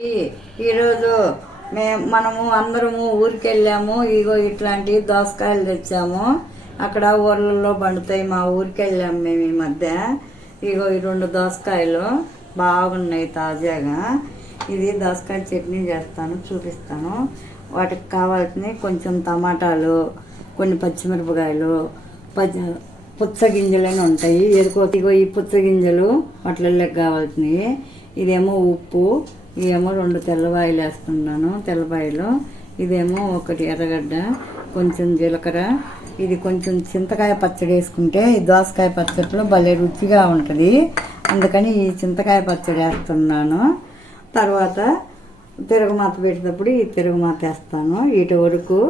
ఈరోజు మనము అందరము ఊరికి వెళ్ళాము. ఇగో ఇట్లాంటి దోసకాయలు తెచ్చాము. అక్కడ ఊర్లలో పండుతాయి. మా ఊరికి వెళ్ళాము మేము ఈ మధ్య. ఇగో ఈ 2 దోసకాయలు బాగున్నాయి తాజాగా. ఇది దోసకాయ చట్నీ చేస్తాను, చూపిస్తాను. వాటికి కావాల్సినవి కొంచెం టమాటాలు, కొన్ని పచ్చిమిరపకాయలు, పుచ్చగింజలని ఉంటాయి. ఇగో ఈ పుచ్చగింజలు వాటిల్లో కావాల్సినవి. ఇదేమో ఉప్పు, ఇదేమో 2 తెల్లవాయలు వేస్తున్నాను, తెల్లవాయలు. ఇదేమో 1 ఎర్రగడ్డ, కొంచెం జీలకర్ర. ఇది కొంచెం చింతకాయ పచ్చడి వేసుకుంటే ఈ దోసకాయ పచ్చడిలో భలే రుచిగా ఉంటుంది. అందుకని ఈ చింతకాయ పచ్చడి వేస్తున్నాను. తర్వాత తిరుగుమాత పెట్టేటప్పుడు ఈ తిరుగుమాత వేస్తాను. వీటి వరకు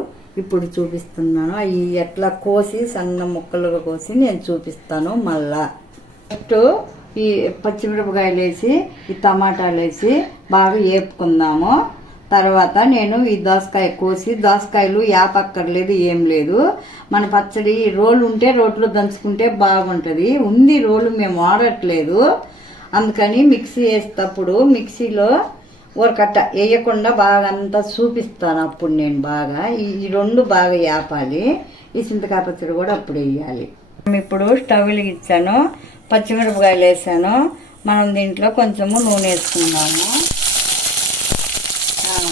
ఇప్పుడు చూపిస్తున్నాను. అవి ఎట్లా కోసి సన్న ముక్కలుగా కోసి నేను చూపిస్తాను. మళ్ళా ఫస్ట్ ఈ పచ్చిమిరపకాయలు వేసి ఈ టమాటాలు వేసి బాగా వేపుకుందాము. తర్వాత నేను ఈ దోసకాయ కోసి, దోసకాయలు యాపక్కర్లేదు, ఏం లేదు. మన పచ్చడి రోలు ఉంటే రోట్లో దంచుకుంటే బాగుంటుంది. ఉంది రోలు, మేము వాడట్లేదు. అందుకని మిక్సీ వేసేటప్పుడు మిక్సీలో ఊరకట్ట వేయకుండా బాగా అంతా చూపిస్తాను. అప్పుడు నేను బాగా ఈ 2 బాగా వేపాలి. ఈ చింతకాయ పచ్చడి కూడా అప్పుడు వేయాలి. ఇప్పుడు స్టవ్ వెలిగించాను, పచ్చిమిరపకాయలు వేసాను. మనం దీంట్లో కొంచెము నూనె వేసుకుందాము.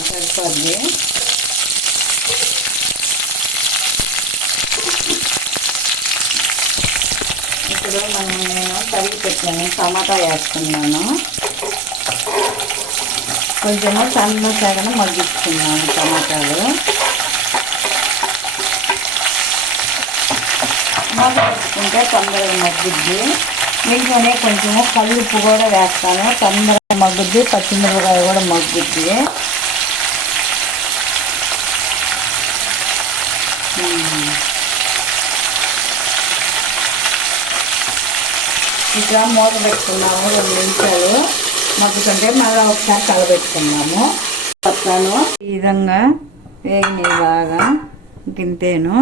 సరిపోద్ది. ఇప్పుడు నేను తరిగి పెట్టాను టమాటా వేస్తున్నాను. కొంచెము సన్నగా మగ్గించుకున్నాను టమాటాలు. మగ్గించుకుంటే తొందరగా మగ్గుద్ది. దీంట్లోనే కొంచెము కల్లుప్పు కూడా వేస్తాను, తొందరగా మగ్గుద్ది. పచ్చిమిరపకాయ కూడా మగ్గుద్ది. ఇట్లా మూత పెట్టుకున్నాము 2 నిమిషాలు మగ్గుతుంటే మళ్ళీ ఒకసారి కలబెట్టుకున్నాము. పత్తాను ఈ విధంగా వేగినాయి బాగా. గింతేను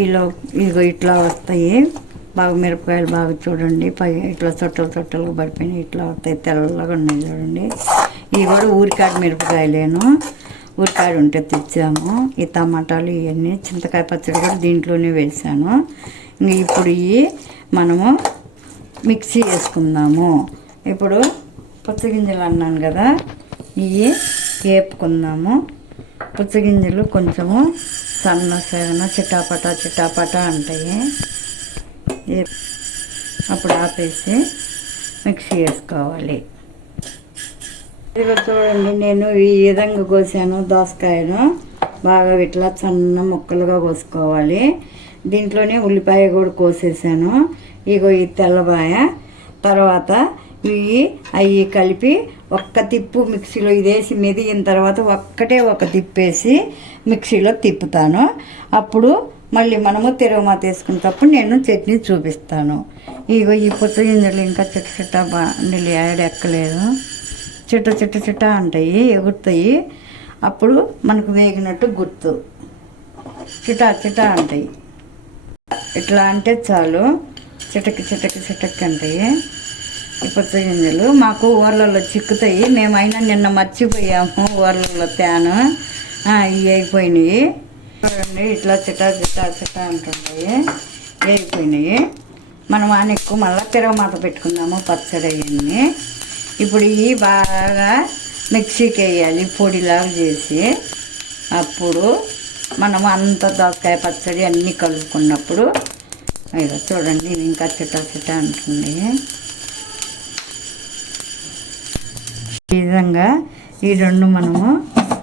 ఇదిగో ఇట్లా వస్తాయి బాగా. మిరపకాయలు బాగా చూడండి, ఇట్లా చుట్టలు పడిపోయినాయి. ఇట్లా వస్తాయి, తెల్లగా ఉన్నాయి చూడండి. ఇవి కూడా ఊరికాడ మిరపకాయలేను, ఊరికాడ ఉంటే తెచ్చాము. ఈ టమాటాలు ఇవన్నీ చింతకాయ పచ్చడి కూడా దీంట్లోనే వేసాను. ఇప్పుడు ఇవి మనము మిక్సీ వేసుకుందాము. ఇప్పుడు పుచ్చగింజలు అన్నాను కదా, ఇవి వేపుకుందాము. పుచ్చగింజలు కొంచెము సన్న చిటాపటా అంటాయి. అప్పుడు ఆపేసి మిక్సీ వేసుకోవాలి. ఇదిగో చూడండి, నేను ఈ విధంగా కోసాను దోసకాయను. బాగా ఇట్లా సన్న ముక్కలుగా కోసుకోవాలి. దీంట్లోనే ఉల్లిపాయ కూడా కోసేసాను. ఇగో ఈ తెల్లబాయ. తర్వాత అవి కలిపి ఒక్క తిప్పు మిక్సీలో ఇదేసి మెదిగిన తర్వాత ఒక తిప్పేసి మిక్సీలో తిప్పుతాను. అప్పుడు మళ్ళీ మనము తిరుగుమాత వేసుకునేటప్పుడు నేను చట్నీ చూపిస్తాను. ఇగో ఈ పుచ్చగింజలు ఇంకా చిట్ట బాండిలు ఎక్కలేదు, చిట్ట అంటాయి, ఎగురుతాయి. అప్పుడు మనకు వేగినట్టు గుర్తు. చిటా అంటాయి. ఇట్లా అంటే చాలు, చిటక్ అంటాయి ఈ పుచ్చగింజలు. మాకు ఊర్లలో చిక్కుతాయి. మేమైనా నిన్న మర్చిపోయాము ఊర్లలో తేను. ఇవి అయిపోయినాయి చూడండి. ఇట్లా చిటా అంటున్నాయి, వేగిపోయినాయి. మనం ఎక్కువ మళ్ళీ తిరగమాత పెట్టుకుందాము పచ్చడి అవన్నీ. ఇప్పుడు ఇవి బాగా మిక్సీకి వేయాలి, పొడిలాగా చేసి. అప్పుడు మనము అంత దోసకాయ పచ్చడి అన్నీ కలుపుకున్నప్పుడు ఇక చూడండి ఇవి ఇంకా చిటా అంటుంది. ఈ విధంగా ఈ 2 మనము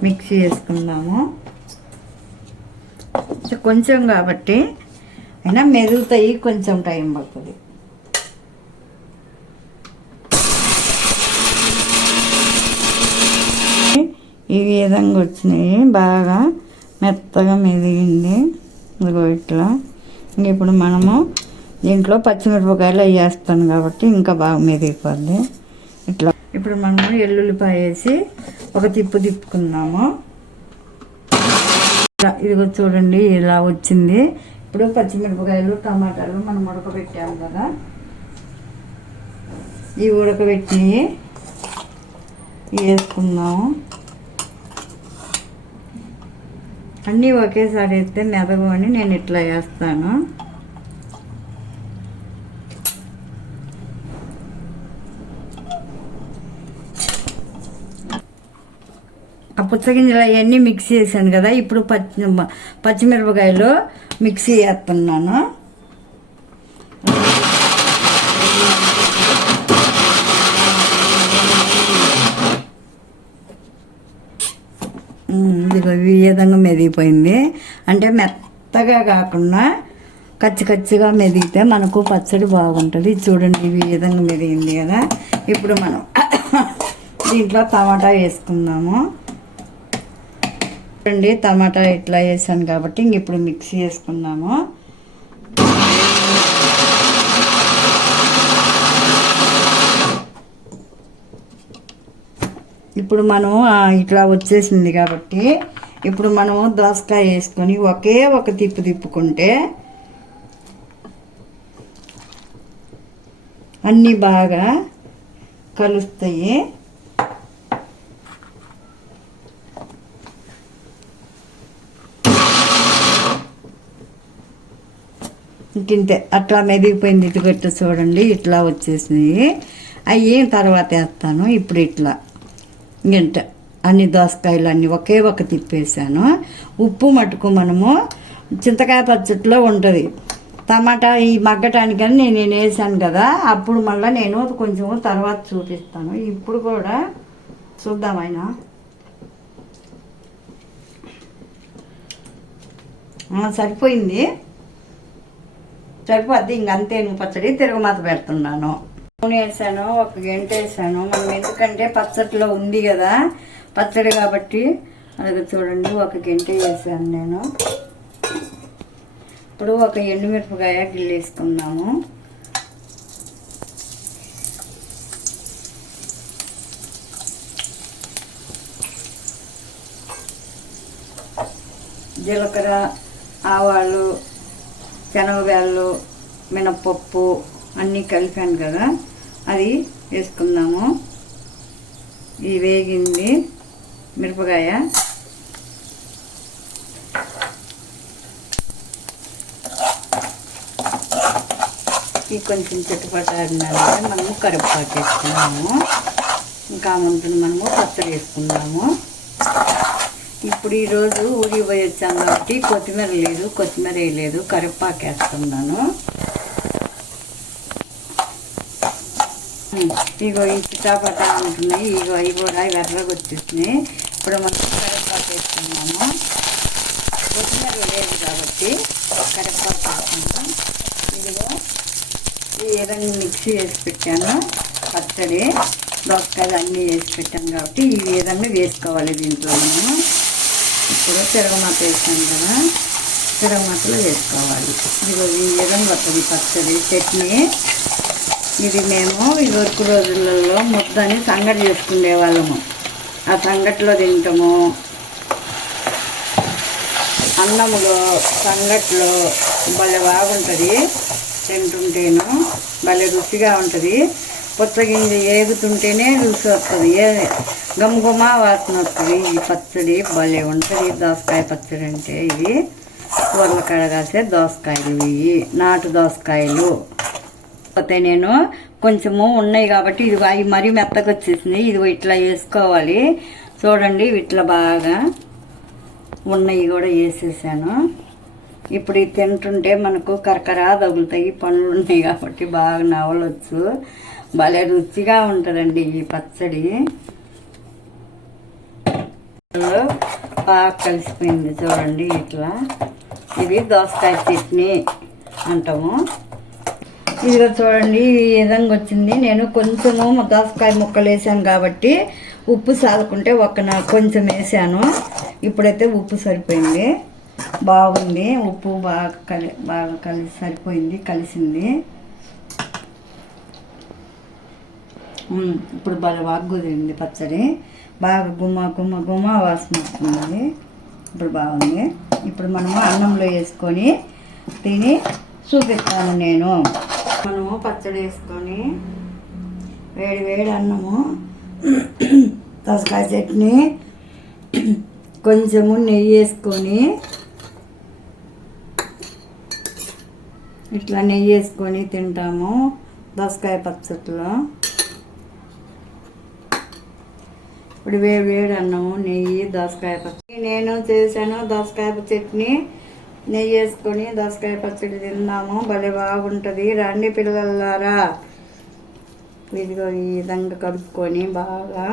మిక్సీ వేసుకుందాము. కొంచెం కాబట్టి అయినా మెదుగుతాయి, కొంచెం టైం పడుతుంది. ఈ విధంగా వచ్చినాయి, బాగా మెత్తగా మెదిగింది. ఇదిగో ఇట్లా. ఇప్పుడు మనము దీంట్లో పచ్చిమిరపకాయలు అవి వేస్తాను కాబట్టి ఇంకా బాగా మెదిగిపోద్ది. ఇట్లా ఇప్పుడు మనము ఎల్లుల్లిపాయ వేసి ఒక తిప్పుకుందాము. ఇదిగో చూడండి ఇలా వచ్చింది. ఇప్పుడు పచ్చిమిరపకాయలు టమాటాలు మనం ఉడకబెట్టాము కదా, ఈ ఉడకబెట్టి వేసుకుందాము. అన్నీ ఒకేసారి వేస్తే మెదగు అని నేను ఇట్లా వేస్తాను. ఆ పుచ్చగింజలు అవన్నీ మిక్సీ చేశాను కదా, ఇప్పుడు పచ్చిమిరపకాయలు మిక్సీ వేస్తున్నాను. ఈ విధంగా మెదిగిపోయింది. అంటే మెత్తగా కాకుండా కచ్చిగా మెదిగితే మనకు పచ్చడి బాగుంటుంది. చూడండి ఈ విధంగా మెదిగింది కదా. ఇప్పుడు మనం దీంట్లో టమాటా వేసుకుందాము. చూడండి టమాటా ఇట్లా వేసాను కాబట్టి ఇంక ఇప్పుడు మిక్సీ వేసుకుందాము. ఇప్పుడు మనం ఇట్లా వచ్చేసింది కాబట్టి ఇప్పుడు మనం దోసకాయ వేసుకొని ఒకే ఒక తిప్పుకుంటే అన్నీ బాగా కలుస్తాయి. ఇంకింతే అట్లా మెదిగిపోయింది. ఇటుగట్టు చూడండి ఇట్లా వచ్చేసినాయి. అవి తర్వాత వేస్తాను. ఇప్పుడు ఇట్లా ఇంత అన్ని దోసకాయలు అన్నీ ఒకే ఒక తిప్పేసాను. ఉప్పు మటుకు మనము చింతకాయ పచ్చట్లో ఉంటుంది. టమాటా ఈ మగ్గటానికని నేను వేసాను కదా, అప్పుడు మళ్ళీ నేను కొంచెం తర్వాత చూపిస్తాను. ఇప్పుడు కూడా చూద్దామైనా సరిపోయింది. సరిపోద్ది ఇంకంతే. నువ్వు పచ్చడి తిరగమాత పెడుతున్నాను. నూనె వేసాను, ఒక గంట వేసాను. మనం ఎందుకంటే పచ్చడిలో ఉంది కదా పచ్చడి కాబట్టి అలాగే చూడండి ఒక గంట వేసాను నేను. ఇప్పుడు ఒక ఎండుమిరపకాయ గిల్లేసుకున్నాము. జీలకర్ర, ఆవాలు, శనగబ్యాళ్ళు, మినప్పప్పు అన్నీ కలిపాను కదా, అది వేసుకుందాము. ఇది వేగింది మిరపకాయ. ఇది కొంచెం చిట్టుపట్టాడినాక మనము కరివేపాకు వేసుకున్నాము. ఇంకా ఉంటుంది మనము పచ్చడి వేసుకుందాము. ఇప్పుడు ఈరోజు ఊరికి పోయి వచ్చాను కాబట్టి కొత్తిమీర లేదు, కొత్తిమీర వేయలేదు, కరివేపాకు వేస్తున్నాను. ఇగో ఈ చిటాపటా ఉంటున్నాయి. ఇగో అవి కూడా ఎర్రగా వచ్చేసినాయి. ఇప్పుడు మనం కరివేపాకు వేసుకున్నాము. కొత్తిమీర లేదు కాబట్టి కరివేపాకు వేసుకున్నాం. ఇదిగో ఈ విధంగా మిక్సీ వేసి పెట్టాను. పచ్చడి దోసకాయలు అన్నీ వేసి పెట్టాను కాబట్టి ఈ విధంగా వేసుకోవాలి దీంట్లో. మనం ఇప్పుడు తిరగమాత వేసాను కదా, తిరగమాతలో వేసుకోవాలి. ఇదిగో ఈ విధంగా వస్తుంది పచ్చడి. చట్నీ ఇది మేము ఇదివరకు రోజులలో ముద్దని సంగటి చేసుకునే వాళ్ళము. ఆ సంగటిలో తింటాము. అన్నములో సంగట్లో భలే బాగుంటుంది. తింటుంటేను భలే రుచిగా ఉంటుంది. పుచ్చగింజ ఏగుతుంటేనే రుచి వస్తుంది. గమగుమ వాసన వస్తుంది. ఈ పచ్చడి భలే ఉంటుంది. దోసకాయ పచ్చడి అంటే ఇది కూరల కడగాసే దోసకాయలు, ఇవి నాటు దోసకాయలు. పోతే నేను కొంచెము ఉన్నాయి కాబట్టి ఇది అవి మరీ మెత్తగా వచ్చేసినాయి. ఇది ఇట్లా వేసుకోవాలి. చూడండి ఇట్లా బాగా ఉన్నాయి కూడా వేసేసాను. ఇప్పుడు ఇది తింటుంటే మనకు కరకరా తగులుతాయి. పండ్లు ఉన్నాయి కాబట్టి బాగా నవలొచ్చు. భలే రుచిగా ఉంటుందండి ఈ పచ్చడి. బాగా కలిసిపోయింది చూడండి ఇట్లా. ఇది దోసకాయ చట్నీ అంటాము. ఇదిగో చూడండి ఈ విధంగా వచ్చింది. నేను కొంచెము దోసకాయ ముక్కలు వేసాను కాబట్టి ఉప్పు సాదుకుంటే కొంచెం వేసాను. ఇప్పుడైతే ఉప్పు సరిపోయింది. బాగుంది. ఉప్పు బాగా సరిపోయింది, కలిసింది. ఇప్పుడు బాగా కుదిరింది పచ్చడి. బాగా గుమ్మ వాసన వస్తుంది. ఇప్పుడు బాగుంది. ఇప్పుడు మనము అన్నంలో వేసుకొని తిని చూపిస్తాను నేను. మనము పచ్చడి వేసుకొని వేడి అన్నము దోసకాయ చట్నీ కొంచెము నెయ్యి వేసుకొని ఇట్లా నెయ్యి వేసుకొని తింటాము దోసకాయ పచ్చట్లో. ఇప్పుడు వేడి అన్నము నెయ్యి దోసకాయ పచ్చడి నేను చేశాను. దోసకాయ చట్నీ నెయ్యి వేసుకొని దోసకాయ పచ్చడి తిన్నాము, భలే బాగుంటుంది. రండి పిల్లలారా. ఇదిగో ఈ విధంగా కలుపుకొని బాగా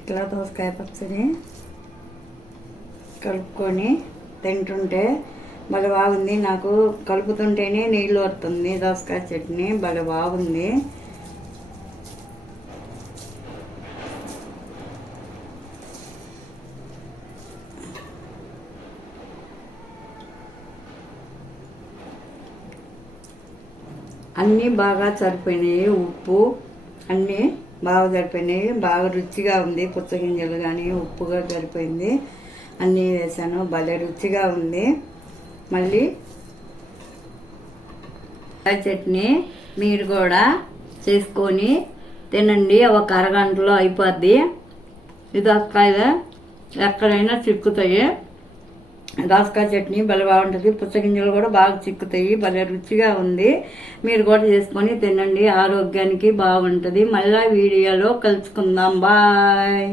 ఇట్లా దోసకాయ పచ్చడి కలుపుకొని తింటుంటే భలే బాగుంది. నాకు కలుపుతుంటేనే నీళ్ళు వస్తుంది. దోసకాయ చట్నీ భలే బాగుంది. అన్నీ బాగా సరిపోయినాయి, ఉప్పు అన్నీ బాగా సరిపోయినాయి, బాగా రుచిగా ఉంది. పుచ్చగింజలు కానీ ఉప్పుగా సరిపోయింది, అన్నీ వేసాను, భలే రుచిగా ఉంది. మళ్ళీ చట్నీ మీరు కూడా చేసుకొని తినండి, ఒక అరగంటలో అయిపోద్ది. ఇది దోసకాయ ఎక్కడైనా చిక్కుతాయి. దోసకాయ చట్నీ భలే బాగుంటుంది. పుచ్చగింజలు కూడా బాగా చిక్కుతాయి, భలే రుచిగా ఉంది. మీరు కూడా చేసుకొని తినండి, ఆరోగ్యానికి బాగుంటుంది. మళ్ళీ వీడియోలో కలుసుకుందాం. బాయ్.